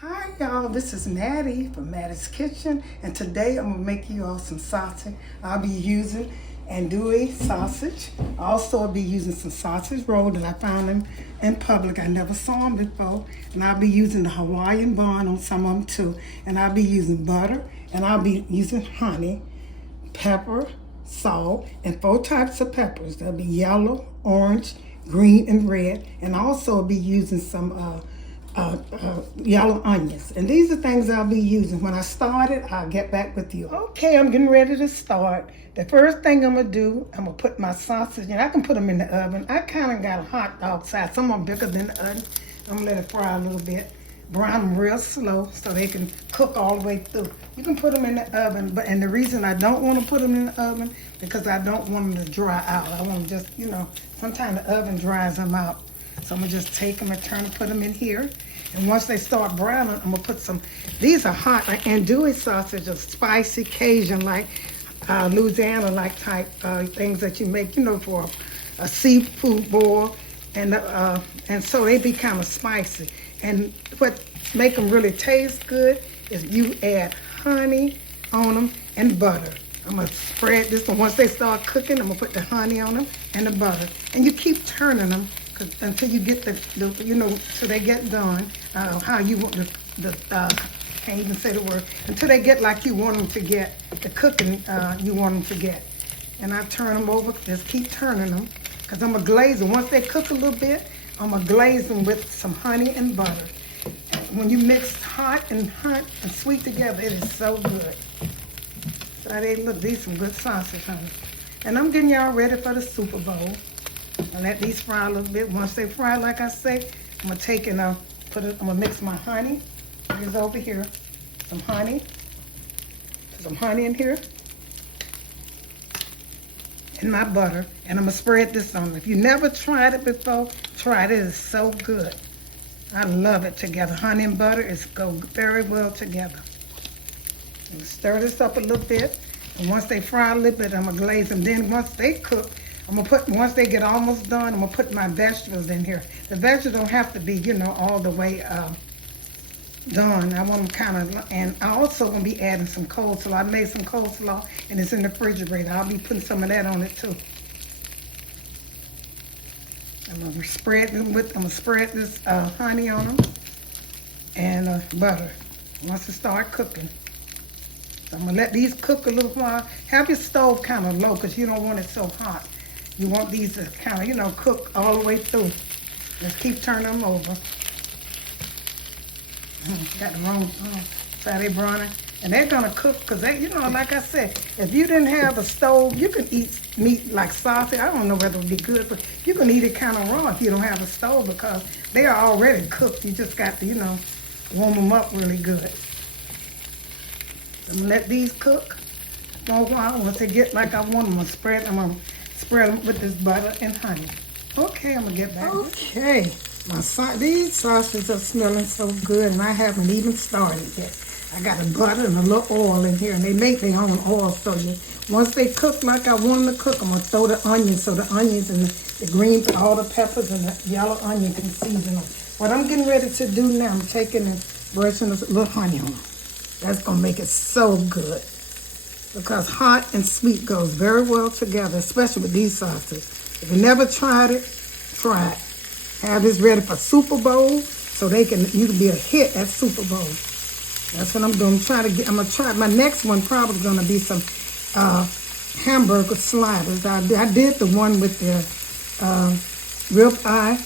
Hi y'all, this is Mattie from Mattie's Kitchen, and today I'm gonna make you all some sausage. I'll be using andouille sausage. Also, I'll be using some sausage roll that I found them in public. I never saw them before, and I'll be using the Hawaiian bun on some of them too. And I'll be using butter, and I'll be using honey, pepper, salt, and 4 types of peppers. There'll be yellow, orange, green, and red. And also I'll be using some yellow onions. And these are things I'll be using. When I start it, I'll get back with you. Okay, I'm getting ready to start. The first thing I'm gonna do, I'm gonna put my sausage in. I can put them in the oven. I kind of got a hot dog size. Some of them bigger than the oven. I'm gonna let it fry a little bit. Brown them real slow so they can cook all the way through. You can put them in the oven, and the reason I don't want to put them in the oven because I don't want them to dry out. I want them just, sometimes the oven dries them out. So I'm gonna just take them and turn and put them in here. And once they start browning, I'm gonna put some, these are hot andouille sausage, or spicy Cajun, like Louisiana-like type things that you make, for a seafood boil. And so they be kind of spicy. And what make them really taste good is you add honey on them and butter. I'm gonna spread this, and once they start cooking, I'm gonna put the honey on them and the butter. And you keep turning them until you get till they get done, how you want can't even say the word, until they get like you want them to get, the cooking you want them to get. And I turn them over, just keep turning them, because I'm gonna glaze them. Once they cook a little bit, I'm gonna glaze them with some honey and butter. When you mix hot and sweet together, it is so good. So these some good sausage, honey. And I'm getting y'all ready for the Super Bowl. I let these fry a little bit. Once they fry, like I say, I'm gonna take and I'm gonna mix my honey. Here's over here, some honey. Put some honey in here. And my butter. And I'm gonna spread this on. If you never tried it before, try it. It is so good. I love it together. Honey and butter go very well together. And stir this up a little bit. And once they fry a little bit, I'm gonna glaze them. Then once they cook, once they get almost done, I'm gonna put my vegetables in here. The vegetables don't have to be, all the way done. I want them kind of, and I also gonna be adding some coleslaw. I made some coleslaw and it's in the refrigerator. I'll be putting some of that on it too. I'm gonna spread this honey on them and butter. Once it start cooking. So I'm gonna let these cook a little while. Have your stove kind of low because you don't want it so hot. You want these to kind of, cook all the way through. Just keep turning them over. Got the wrong side, they browning. And they're gonna cook because they, like I said, if you didn't have a stove, you can eat meat like sausage. I don't know whether it would be good, but you can eat it kind of raw if you don't have a stove because they are already cooked. You just got to, warm them up really good. So I'm gonna let these cook for a while. Once they get like I want them, I'm gonna spread them with this butter and honey. Okay, I'm gonna get back. Okay, these sausages are smelling so good, and I haven't even started yet. I got a butter and a little oil in here, and they make their own oil. So once they cook like I want them to cook, I'm gonna throw the onions, so the onions and the green, all the peppers and the yellow onion can season them. What I'm getting ready to do now, I'm taking and brushing a little honey on them. That's gonna make it so good. Because hot and sweet goes very well together, especially with these sausages. If you never tried it, try it. Have this ready for Super Bowl so you can be a hit at Super Bowl. That's what I'm doing. I'm gonna try. My next one probably gonna be some hamburger sliders. I did the one with the rib eye.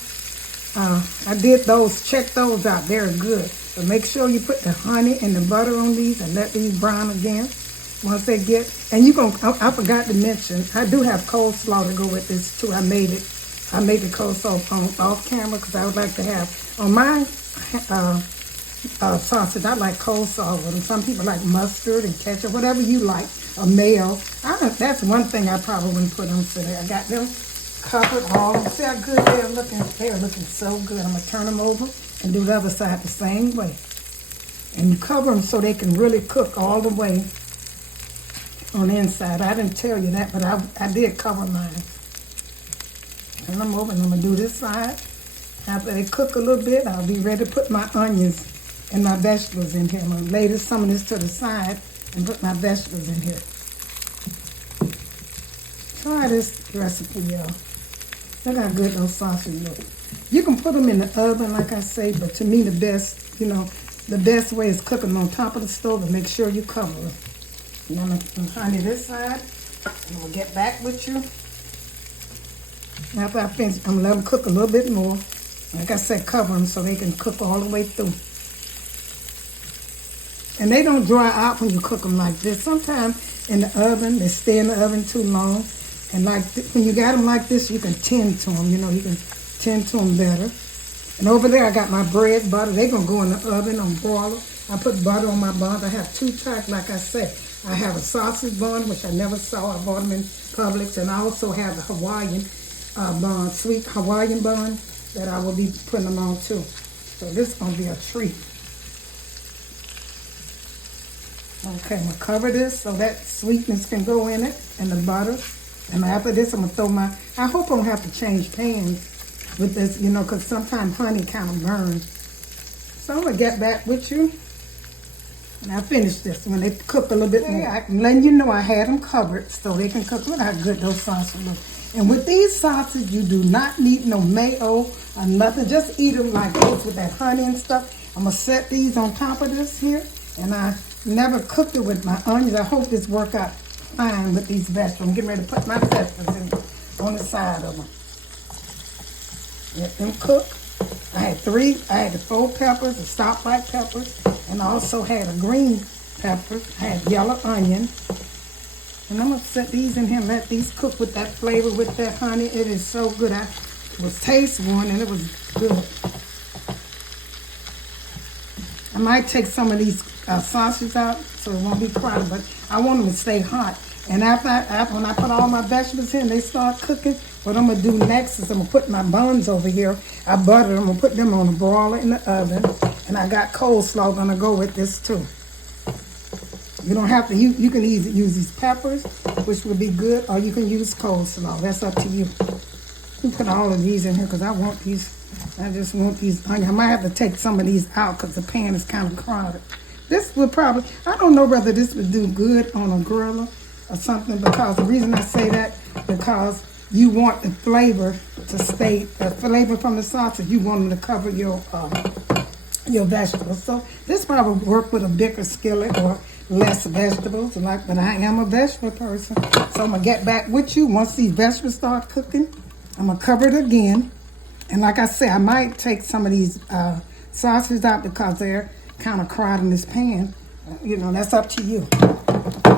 I did those. Check those out. They're good. But make sure you put the honey and the butter on these and let these brown again. Once they get, and I forgot to mention, I do have coleslaw to go with this too. I made the coleslaw off camera because I would like to have, on my sausage, I like coleslaw with them. Some people like mustard and ketchup, whatever you like, or mayo. That's one thing I probably wouldn't put on today. I got them covered all. See how good they're looking? They're looking so good. I'm going to turn them over and do the other side the same way. And cover them so they can really cook all the way on the inside. I didn't tell you that, but I did cover mine. Turn them over and I'm gonna do this side. After they cook a little bit, I'll be ready to put my onions and my vegetables in here. I'm gonna lay some of this to the side and put my vegetables in here. Try this recipe, y'all. Look how good those sausages look. You can put them in the oven, like I say, but to me the best, the best way is cook them on top of the stove and make sure you cover them. And I'm gonna honey this side, and we'll get back with you. After I finish, I'm gonna let them cook a little bit more. Like I said, cover them so they can cook all the way through. And they don't dry out when you cook them like this. Sometimes in the oven, they stay in the oven too long. And like when you got them like this, you can tend to them. You can tend to them better. And over there, I got my bread, butter. They're going to go in the oven on broiler. I put butter on my buns. I have two types, like I said. I have a sausage bun, which I never saw. I bought them in Publix. And I also have the Hawaiian bun, sweet Hawaiian bun, that I will be putting them on too. So this is going to be a treat. Okay, I'm going to cover this so that sweetness can go in it and the butter. And after this, I'm going to throw I hope I don't have to change pans with this, because sometimes honey kind of burns. So I'm going to get back with you. And I finished this. When they cook a little bit more, I'm letting you know I had them covered so they can cook. Look how good those sausages look. And with these sausages, you do not need no mayo or nothing. Just eat them like this with that honey and stuff. I'm going to set these on top of this here. And I never cooked it with my onions. I hope this work out fine with these vegetables. I'm getting ready to put my vegetables in on the side of them. Let them cook. I had the 4 peppers, the stock white peppers, and I also had a green pepper. I had yellow onion. And I'm going to set these in here and let these cook with that flavor, with that honey. It is so good. I was tasting one and it was good. I might take some of these sausages out so it won't be crowded, but I want them to stay hot. And after when I put all my vegetables in, they start cooking. What I'm going to do next is I'm going to put my buns over here. I buttered them. I'm going to put them on a broiler in the oven. And I got coleslaw going to go with this too. You don't have to, you can either use these peppers, which would be good, or you can use coleslaw. That's up to you. You put all of these in here because I want these. I just want these onions. I might have to take some of these out because the pan is kind of crowded. This would probably, I don't know whether this would do good on a griller or something, because the reason I say that, because you want the flavor to stay, the flavor from the sausage, you want them to cover your vegetables. So this probably would work with a bigger skillet or less vegetables, but I am a vegetable person. So I'm going to get back with you once these vegetables start cooking. I'm going to cover it again. And like I said, I might take some of these sausages out because they're kind of crowded in this pan. That's up to you.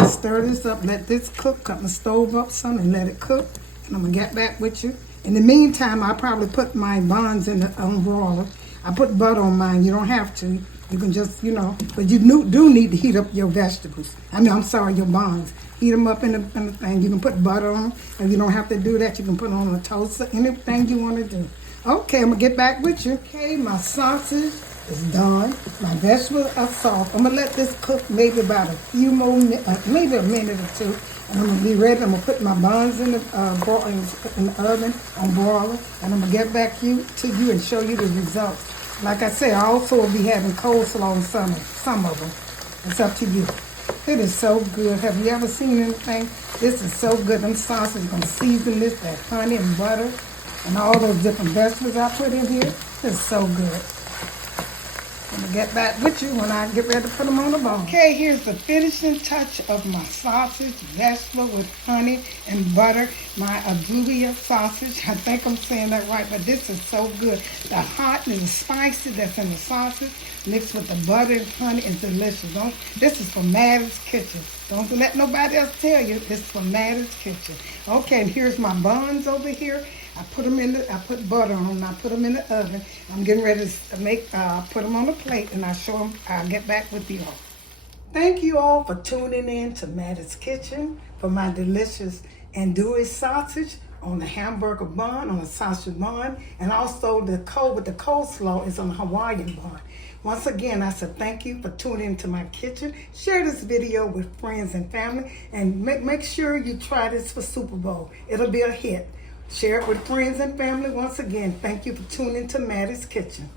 Stir this up, let this cook, cut the stove up some and let it cook. And I'm going to get back with you. In the meantime, I'll probably put my buns in the broiler. I put butter on mine. You don't have to. You can just, but you do need to heat up your vegetables. Your buns. Heat them up in the thing. You can put butter on them. If you don't have to do that, you can put it on a toaster, anything you want to do. Okay, I'm going to get back with you. Okay, my sausage is done. My vegetables are soft. I'm going to let this cook maybe about a few more minutes, maybe a minute or two. And I'm going to be ready. I'm going to put my buns in the oven on broiler. And I'm going to get back to you and show you the results. Like I say, I also will be having coleslaw on some of them. It's up to you. It is so good. Have you ever seen anything? This is so good. Them sausages, going to season this, that honey and butter, and all those different vegetables I put in here. It's so good. I'm going to get back with you when I get ready to put them on the bone. Okay, here's the finishing touch of my sausage, vegetable with honey and butter. My andouille sausage. I think I'm saying that right, but this is so good. The hot and the spicy that's in the sausage mixed with the butter and honey is delicious. This is from Mattie's Kitchen. Don't let nobody else tell you. This is from Mattie's Kitchen. Okay, and here's my buns over here. I put butter on them and I put them in the oven. I'm getting ready to put them on a plate and I'll get back with you all. Thank you all for tuning in to Mattie's Kitchen for my delicious andouille sausage on the hamburger bun, on the sausage bun, and also the coleslaw is on the Hawaiian bun. Once again, I said thank you for tuning into my kitchen. Share this video with friends and family, and make sure you try this for Super Bowl. It'll be a hit. Share it with friends and family. Once again, thank you for tuning to Mattie's Kitchen.